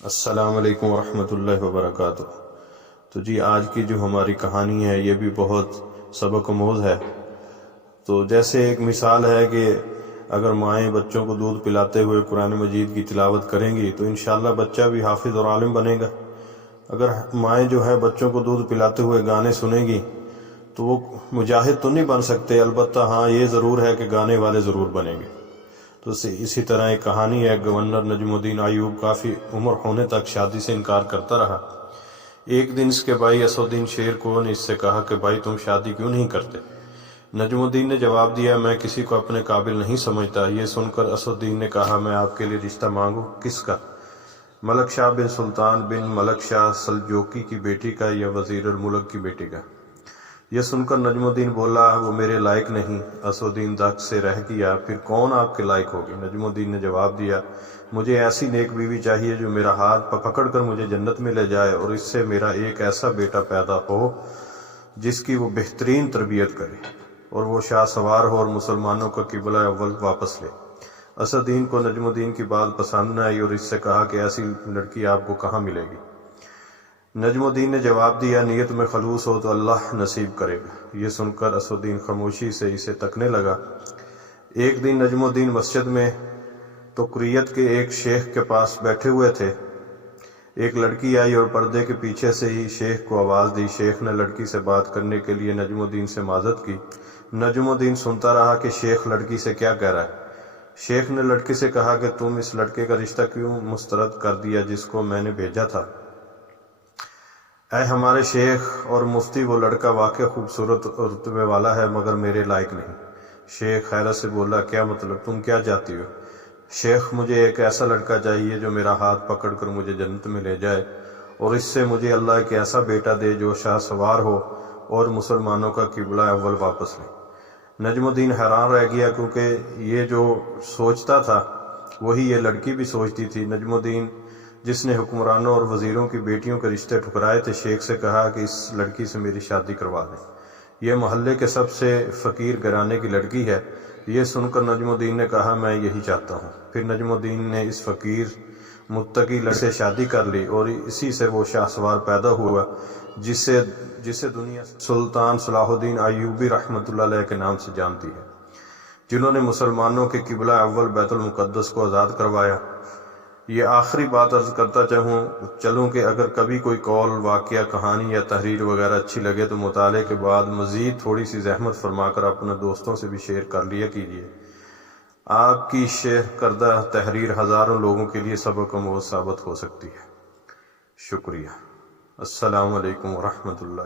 السلام علیکم ورحمۃ اللہ وبرکاتہ۔ تو جی آج کی جو ہماری کہانی ہے یہ بھی بہت سبق آموز ہے۔ تو جیسے ایک مثال ہے کہ اگر مائیں بچوں کو دودھ پلاتے ہوئے قرآن مجید کی تلاوت کریں گی تو انشاءاللہ بچہ بھی حافظ اور عالم بنے گا۔ اگر مائیں جو ہے بچوں کو دودھ پلاتے ہوئے گانے سنیں گی تو وہ مجاہد تو نہیں بن سکتے، البتہ ہاں یہ ضرور ہے کہ گانے والے ضرور بنیں گے۔ تو اسی طرح ایک کہانی ہے، گورنر نجم الدین ایوب کافی عمر ہونے تک شادی سے انکار کرتا رہا۔ ایک دن اس کے بھائی اسد الدین شیر کو نے اس سے کہا کہ بھائی تم شادی کیوں نہیں کرتے؟ نجم الدین نے جواب دیا، میں کسی کو اپنے قابل نہیں سمجھتا۔ یہ سن کر اسد الدین نے کہا، میں آپ کے لیے رشتہ مانگوں؟ کس کا؟ ملک شاہ بن سلطان بن ملک شاہ سلجوقی کی بیٹی کا یا وزیر الملک کی بیٹی کا؟ یہ سن کر نجم الدین بولا، وہ میرے لائق نہیں۔ اسد الدین دھک سے رہ گیا، پھر کون آپ کے لائق ہوگی؟ نجم الدین نے جواب دیا، مجھے ایسی نیک بیوی چاہیے جو میرا ہاتھ پکڑ کر مجھے جنت میں لے جائے اور اس سے میرا ایک ایسا بیٹا پیدا ہو جس کی وہ بہترین تربیت کرے اور وہ شاہ سوار ہو اور مسلمانوں کا قبلہ اول واپس لے۔ اسد الدین کو نجم الدین کی بات پسند نہ آئی اور اس سے کہا کہ ایسی لڑکی آپ کو کہاں ملے گی؟ نجم الدین نے جواب دیا، نیت میں خلوص ہو تو اللہ نصیب کرے گا۔ یہ سن کر اسد الدین خاموشی سے اسے تکنے لگا۔ ایک دن نجم الدین مسجد میں تقریت کے ایک شیخ کے پاس بیٹھے ہوئے تھے۔ ایک لڑکی آئی اور پردے کے پیچھے سے ہی شیخ کو آواز دی۔ شیخ نے لڑکی سے بات کرنے کے لیے نجم الدین سے معذرت کی۔ نجم الدین سنتا رہا کہ شیخ لڑکی سے کیا کہہ رہا ہے۔ شیخ نے لڑکی سے کہا کہ تم اس لڑکے کا رشتہ کیوں مسترد کر دیا جس کو میں نے بھیجا تھا؟ اے ہمارے شیخ اور مفتی، وہ لڑکا واقع خوبصورت اور رتبے والا ہے مگر میرے لائق نہیں۔ شیخ حیرت سے بولا، کیا مطلب؟ تم کیا چاہتی ہو؟ شیخ، مجھے ایک ایسا لڑکا چاہیے جو میرا ہاتھ پکڑ کر مجھے جنت میں لے جائے اور اس سے مجھے اللہ ایک ایسا بیٹا دے جو شاہ سوار ہو اور مسلمانوں کا قبلہ اول واپس لے۔ نجم الدین حیران رہ گیا کیونکہ یہ جو سوچتا تھا وہی یہ لڑکی بھی سوچتی تھی۔ نجم الدین جس نے حکمرانوں اور وزیروں کی بیٹیوں کے رشتے ٹھکرائے تھے، شیخ سے کہا کہ اس لڑکی سے میری شادی کروا دیں، یہ محلے کے سب سے فقیر گھرانے کی لڑکی ہے۔ یہ سن کر نجم الدین نے کہا، میں یہی چاہتا ہوں۔ پھر نجم الدین نے اس فقیر متقی لڑکے سے شادی کر لی اور اسی سے وہ شاہ سوار پیدا ہوا جسے دنیا سلطان صلاح الدین ایوبی رحمۃ اللہ علیہ کے نام سے جانتی ہے، جنہوں نے مسلمانوں کے قبلہ اول بیت المقدس کو آزاد کروایا۔ یہ آخری بات عرض کرتا چلوں کہ اگر کبھی کوئی قول، واقعہ، کہانی یا تحریر وغیرہ اچھی لگے تو مطالعے کے بعد مزید تھوڑی سی زحمت فرما کر اپنے دوستوں سے بھی شیئر کر لیا کیجیے۔ آپ کی شیئر کردہ تحریر ہزاروں لوگوں کے لیے سبق آموز ثابت ہو سکتی ہے۔ شکریہ۔ السلام علیکم ورحمۃ اللہ۔